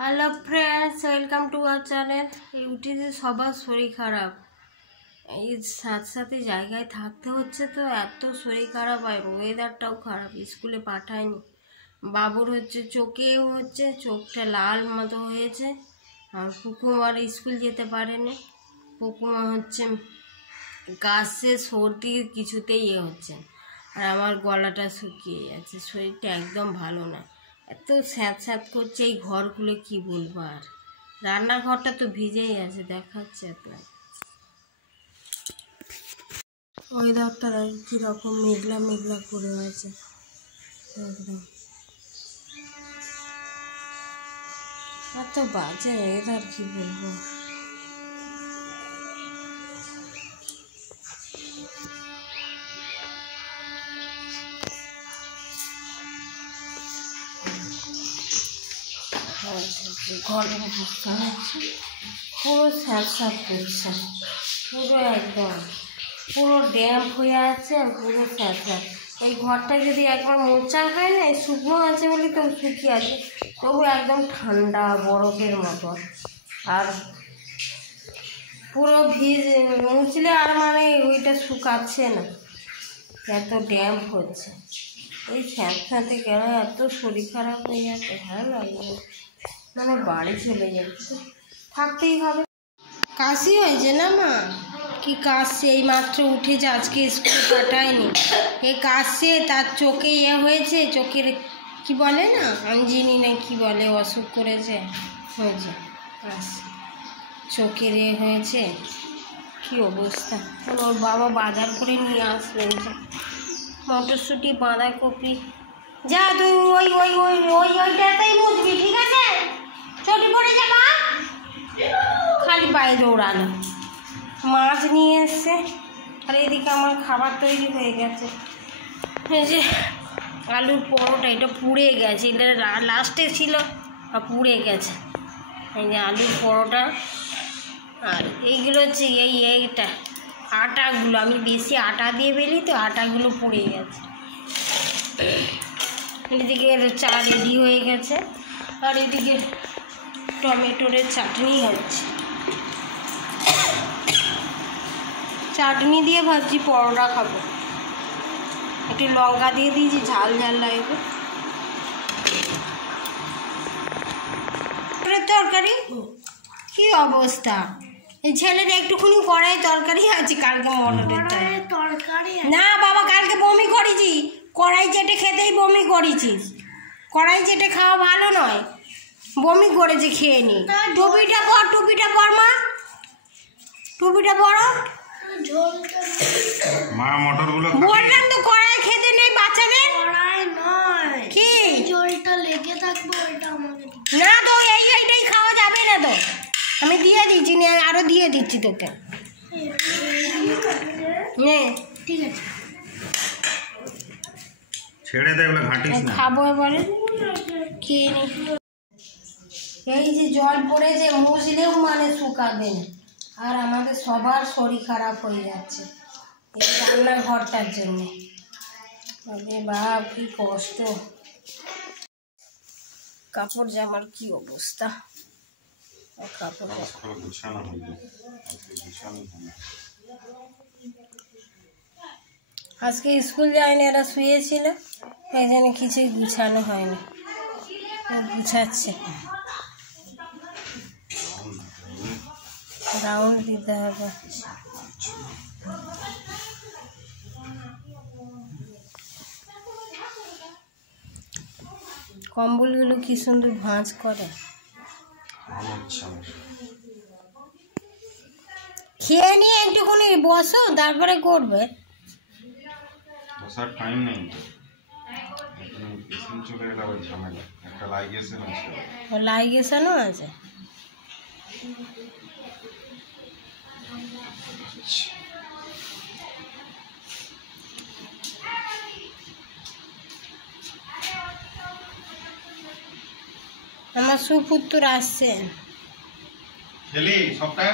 Hello friends, welcome to our channel. এই উঠেছে সবার শরীর খারাপ, এই সাথে সাথে জায়গায় থাকতে হচ্ছে, তো এত শরীর খারাপ আর ওয়েদারটাও খারাপ। স্কুলে পাঠায়নি, বাবুর হচ্ছে চোখেও হচ্ছে, চোখটা লাল মতো হয়েছে। আর পুকুমার স্কুল যেতে পারেনি, পুকুমা হচ্ছে কাশছে, সর্দি কিছুতেই হচ্ছে। আর আমার গলাটা শুকিয়ে যাচ্ছে, শরীরটা একদম ভালো না, এত স্যাঁত স্যাঁত করছে এই ঘরগুলো, কি বলবো। আর রান্নাঘরটা তো ভিজেই আছে, দেখাচ্ছে আপনার ওয়েদারটা কীরকম মেঘলা মেঘলা করে আছে একদম, এত বাজে ওয়েদার, কি বলবো। ঘরের অবস্থা হচ্ছে পুরো স্যাঁত স্যাঁত করছে, পুরো একদম পুরো ড্যাম্প হয়ে আছে, আর পুরো স্যাঁত স্যাঁত। এই ঘরটা যদি একবার মোচা হয় না, শুকনো আছে বলে তো শুকিয়ে আছে, তবু একদম ঠান্ডা বরফের মতো। আর পুরো মুছলে আর মানে ওইটা শুকাচ্ছে না, এত ড্যাম্প হচ্ছে। এই স্যাঁত স্যাঁতে কেন এত শরীর খারাপ হয়ে যাচ্ছে, ভালো লাগবে মানে বাড়ি চলে যাচ্ছে, থাকতেই হবে। কাশি হয়েছে না মা? কি কাশছে, এই মাত্র উঠেছে, আজকে স্কুলে পাঠায়নি। এ কাশছে, তার চোখে হয়েছে, চোখের কি বলে না, আঞ্জিনি না কি বলে, অসুখ করেছে, হয়েছে চোখের হয়েছে, কি অবস্থা। ওর বাবা বাজার করে নিয়ে আসলেন, মটরশুঁটি, বাঁধাকপি। যা তুই ওই ওই ওই ওই ওইটাতেই মুছবি, ঠিক আছে? চটি পড়ে যা মা, খালি বাইরে ওড়ানো। মাছ নিয়ে এসছে, আর এদিকে আমার খাবার তৈরি হয়ে গেছে। এই যে আলুর পরোটা, এটা পুড়ে গেছে, এটা লাস্টে ছিল আর পুড়ে গেছে। এই যে আলুর পরোটা, আর এইগুলো হচ্ছে এইটা আটাগুলো, আমি বেশি আটা দিয়ে বেলি তো, আটাগুলো পুড়ে গেছে। এদিকে চা রেডি হয়ে গেছে, আর এদিকে টমেটোর চাটনি হচ্ছে, চাটনি দিয়ে ভাবছি পরোটা খাবো, একটু লঙ্কা দিয়ে দিয়েছি, ঝাল ঝাল লাগবে। তরকারি কি অবস্থা, এই ছেলেটা একটুখানি কড়াই তরকারি আছে, কালকে মটরের তরকারি না বাবা, কালকে বমি করেছি, কড়াই চেটে খেতেই বমি করেছিস, কড়াই চেটে খাওয়া ভালো নয়, বমি করেছে, খেয়ে নি। টুপিটা পর, টুপিটা পর মা, টুপিটা পরো। মা মটরগুলো বললাম তো কড়াই খেতে নেই বাচ্চাদের, কড়াই নয়, কি জলটা লেগে থাকবে ওইটা আমাকে না তো, এইটাই খাওয়া যাবে না তো, আমি দিয়ে দিচ্ছি, আরো দিয়ে দিচ্ছি তোকে, নে ঠিক আছে, ছেড়ে দে, এগুলো ঘাঁটিস না। খাবো এবারে, খেয়ে নি। এই যে জল পড়েছে, মুছলেও মানে শুকাবে না, আর আমাদের সবার শরীর খারাপ হয়ে যাচ্ছে এই রান্নাঘরটার জন্য। আরে বাপ, কি কষ্ট, কাপড় জামার কি অবস্থা, কাপড় গুছানো হয়ে যায়, আজকে স্কুল যায়নি, এরা শুয়েছিল, এই জন্য কিছুই গুছানো হয়নি, গুছাচ্ছে, রাউন্ড দিতে হবে। কম্বলগুলো কি সুন্দর ভাঁজ করে, খেয়ে নিয়ে একটুখানি বসো, তারপরে করবে। বসার টাইম নেই, চলে গেলে ওই ঝামেলা, একটা লাইগেশন আছে, লাইগেশনও আছে। আমার সুপুত্র আসছে, খেলি সবটা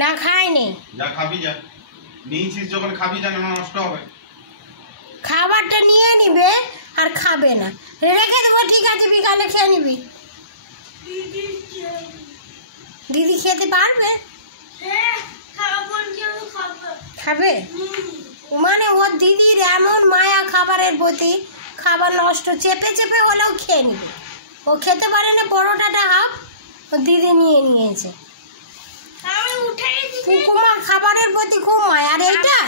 না খায়নি, যা খাবি যা, নিয়েছিস যখন খাবি, জানো না নষ্ট হবে, খাবারটা নিয়ে নিবে আর খাবে না, রেখে দেবো, ঠিক আছে বিকালে খেয়ে নিবি। দিদি খেতে পারবে? খাবে মানে ওর দিদির এমন মায়া খাবারের প্রতি, খাবার নষ্ট চেপে চেপে হলেও খেয়ে নিবে। ও খেতে পারে না, পরোটাটা হাফ ওর দিদি নিয়ে নিয়েছে। পুকুমার খাবারের প্রতি খুব মায়া। আর এইটা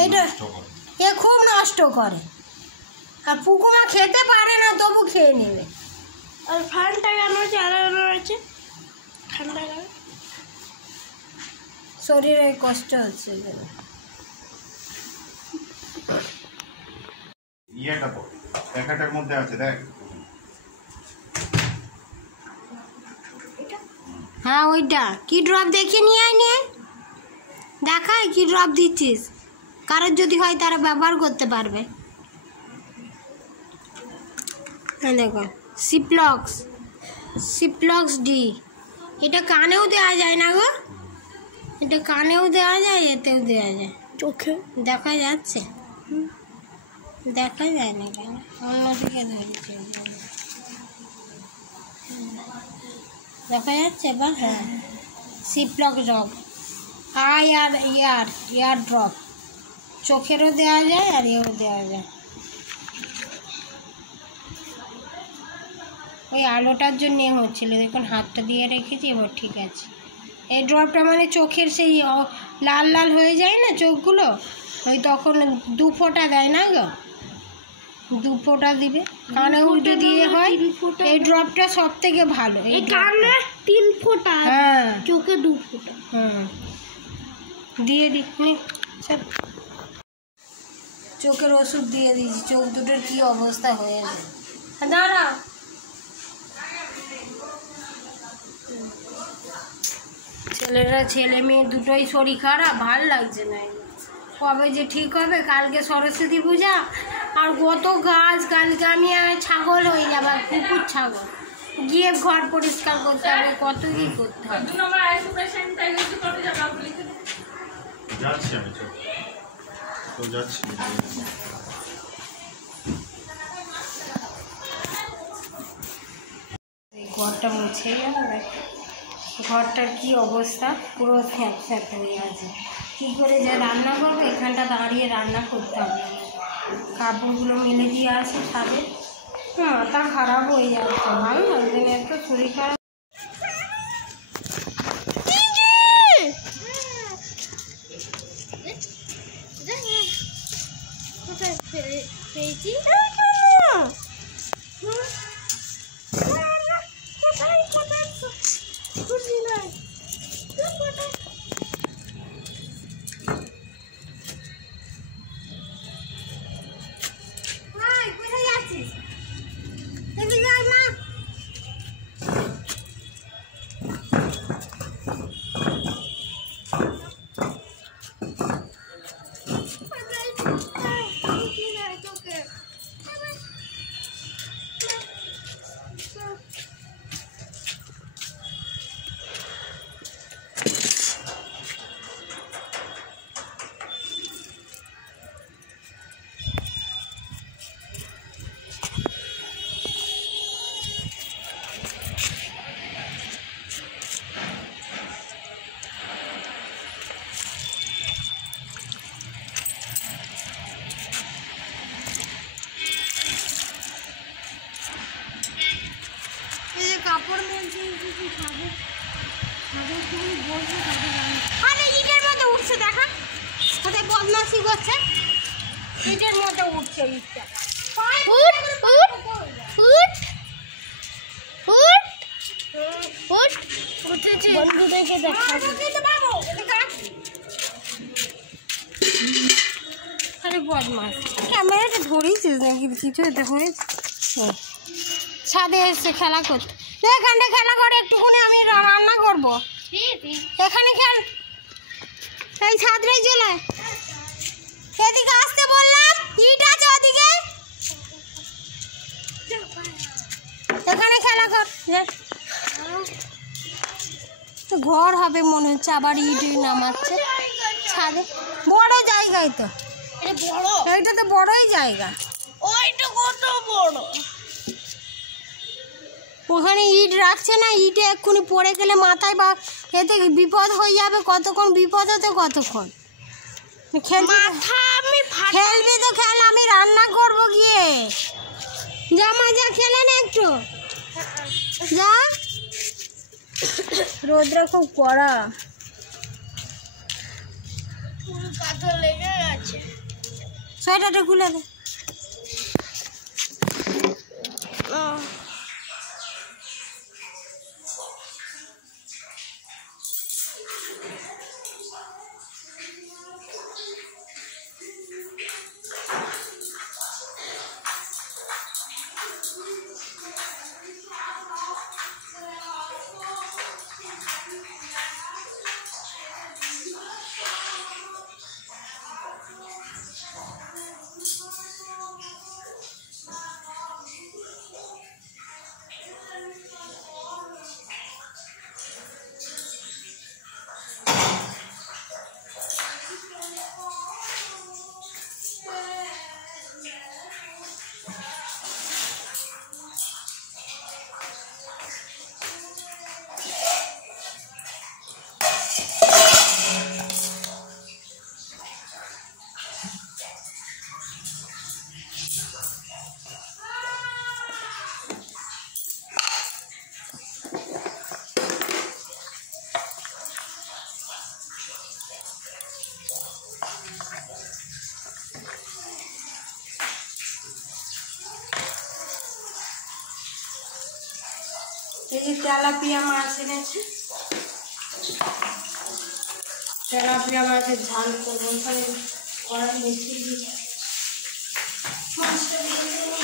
এইটা এ খুব নষ্ট করে। আর পুকুমা খেতে পারে না, তবু খেয়ে নেবে। আর ফ্যানটা কেন চালানো আছে? ঠান্ডা লাগে, শরীরে কষ্ট হচ্ছে। ইয়েটা তো প্যাকেটের মধ্যে আছে, দেখ। হ্যাঁ ওইটা কি ড্রপ দেখে নিয়ে আয়, নিয়ে দেখায় কি ড্রপ দিচ্ছিস। কারোর যদি হয় তারা ব্যবহার করতে পারবে। দেখো সিপ্লক্স ডি। এটা কানেও দেওয়া যায় না গো, এটা কানেও দেওয়া যায়, এতেও দেওয়া যায়। চোখে দেখা যাচ্ছে? দেখা যায় না কেন? অন্যদিকে ধরেছে, দেখা যাচ্ছে বা? হ্যাঁ, সিপ্লক ড্রপ, আই আর ইয়ার ড্রপ। চোখেরও দেওয়া যায় আর এও দেওয়া যায়। ওই আলোটার জন্য হচ্ছিল, দেখুন হাতটা দিয়ে রেখেছি, এবার ঠিক আছে। এই ড্রপটা মানে চোখের সেই লাল লাল হয়ে যায় না চোখগুলো, ওই তখন 2 ফোঁটা দেয় না গো, 2 ফোঁটা দিবে। কানে উল্টে দিয়ে হয়। এই ড্রপটা সব থেকে ভালো। এই কানে 3 ফোঁটা, হ্যাঁ চোখে 2 ফোঁটা। দিয়ে দিই, চোখের ওষুধ দিয়ে দিয়েছি। চোখ দুটোর কি অবস্থা হয়েছে। দাঁড়া, ছেলে মেয়ে দুটোই শরীর খারাপ, ভাল লাগছে না। কবে যে ঠিক হবে? কালকে সরস্বতী পূজা, আর কত গাছ। কালকে আমি ছাগল হয়ে যাবো, কুকুর ছাগল, গিয়ে ঘর পরিষ্কার করতে হবে, কত কি করতে হবে। যাচ্ছি আমি তো যাচ্ছি। ঘরটা মুছে গেল, ঘরটার কি অবস্থা, পুরো স্যাঁত হয়ে আছে। কী করে যে রান্না করবো, এখানটা দাঁড়িয়ে রান্না করতে হবে। কাপড়গুলো মেলে দিয়ে আসে ছাদে, মাথা খারাপ হয়ে যাচ্ছে। ভালো লাগছে না, এত শরীর খারাপ। কাপড় মেলছে, আরে ইটের মধ্যে উঠছে, দেখা কোথায় বদমাশি করছে। ইটের মধ্যে উঠছে, ইটটা বন্ধুদেরকে দেখা। আরে বদমাস, ক্যামেরাটা ধরেছিস নাকি? কিছু এটা হয়েছে। ছাদে এসছে খেলা করতে, এখানটা খেলা করে, একটুখানি আমি রান্না করবো। এখানে খেল, এই ছাদটাই চলে। এদিকে আসতে বললাম, ইট আছে ওদিকে, এখানে খেলা কর। ঘর হবে মনে হচ্ছে, আবার ইট নামাচ্ছে ছাদে। বড় জায়গায় তো, এইটা তো বড়ই জায়গা। ওইটা কত বড়, ওখানে ইট রাখছে না, ইটে এক্ষুনি পড়ে গেলে মাথায় বা এতে বিপদ হয়ে যাবে। কতক্ষণ বিপদ হতে কতক্ষণ খেলবি তো খেল, আমি রান্না করবো গিয়ে। যা মা, খেলে না একটু যা। রোদরা খুব কড়া, লেগে গেছে। সোয়েটারটা খুলে দে। এই যে তেলাপিয়া মাছ এনেছে, তেলাপিয়া মাছের ঝাল করবো। ওখানে কড়াই বেশি দিয়ে মাছটা দিয়ে দেবো।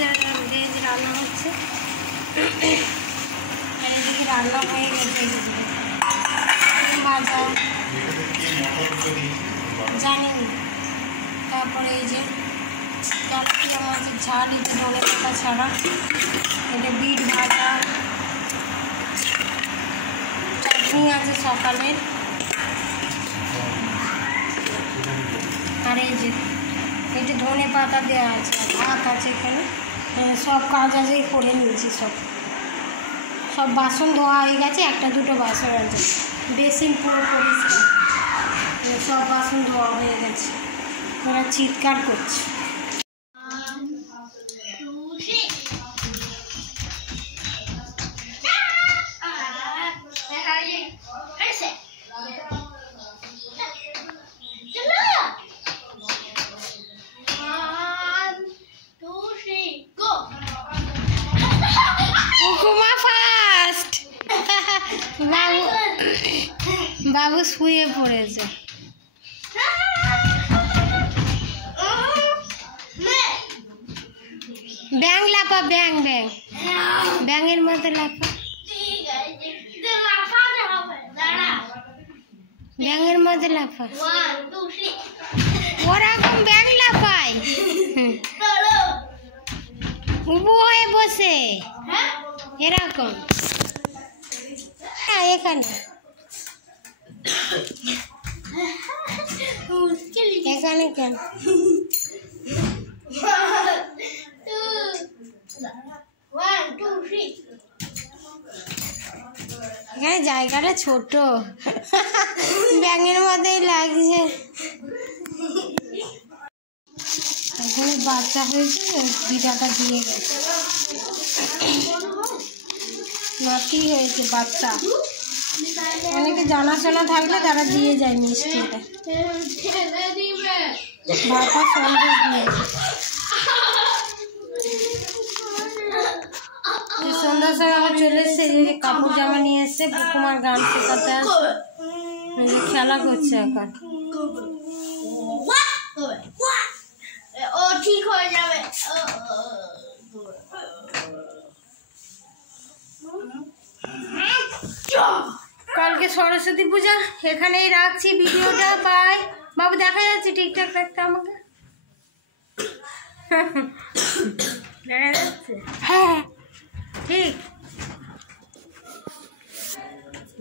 ভেজ রান্না হচ্ছে, আর এদিকে রান্না হয়ে গেছে, ভাজা জানি। তারপরে এই যে ক্যাপসিকাম মাছের ঝাল, এটা ধনে পাতা ছাড়া, এটা বিট ভাজা, চাটনি আছে সকালের, আর এই যে এটা ধনে পাতা দেওয়া আছে, ভাত আছে এখানে, সব কাজ আজকে করে নিয়েছি। সব বাসন ধোয়া হয়ে গেছে, একটা দুটো বাসন আছে, বেসিন পুরো পরিষ্কার, সব বাসন ধোয়া হয়ে গেছে। ওরা চিৎকার করছে। বাবু শুয়ে পড়েছে। ব্যাং লাফা, ব্যাং ব্যাং, ব্যাঙের মতো লাফা, ব্যাঙের মতো লাফা, ওরকম ব্যাং লাফায় উবু হয়ে বসে, এরকম এখানে এখানে কেন? এখানে জায়গাটা ছোট, ব্যাঙের মতোই লাগছে। এখানে বাচ্চা হয়েছে, বিটাটা দিয়ে গেছে, নাতি হয়েছে বাচ্চা। অনেকে জানাশোনা থাকলে তারা দিয়ে যায় মিষ্টিটা, বাবা সন্দেশ দিয়েছে। সন্ধ্যার সময় আবার চলে এসছে, এদিকে কাপড় জামা নিয়ে এসছে, পুকুমার গান শেখাতে খেলা করছে এখন। ও ঠিক হয়ে যাবে। কালকে সরস্বতী পূজা, এখানেই রাখছি ভিডিওটা। বাই। বাবু দেখা যাচ্ছে ঠিকঠাক থাকতে আমাকে? দেখা যাচ্ছে? হ্যাঁ ঠিক।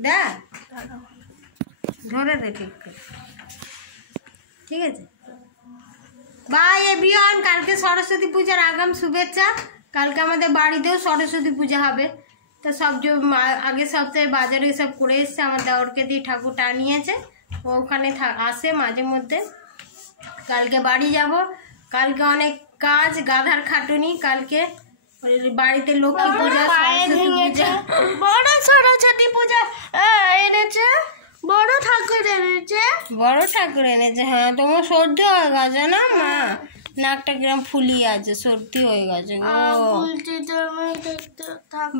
দেখ ধরে দে ঠিক করে, ঠিক আছে। বাই এভরিওয়ান, কালকে সরস্বতী পূজার আগাম শুভেচ্ছা। কালকে আমাদের বাড়িতেও সরস্বতী পূজা হবে, তো সব যে আগের সপ্তাহে বাজারে সব করে এসছে, আমার দেওরকে দিয়ে ঠাকুর টানিয়েছে, ওখানে আসে মাঝে মধ্যে। কালকে বাড়ি যাব, কালকে অনেক কাজ, গাধার খাটুনি। কালকে বাড়িতে লক্ষ্মী পূজা, বড় সরস্বতী পূজা এনেছে, বড় ঠাকুর এনেছে, বড় ঠাকুর এনেছে। হ্যাঁ, তোমার সর্দি হয়ে গেছে না মা? নাকটা কিরম ফুলিয়ে আছে, সর্দি হয়ে গেছে গো।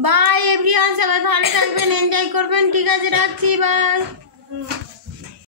বাই এভরিওয়ান, সবাই ভালো থাকবেন, এনজয় করবেন, ঠিক আছে রাখছি, বাই।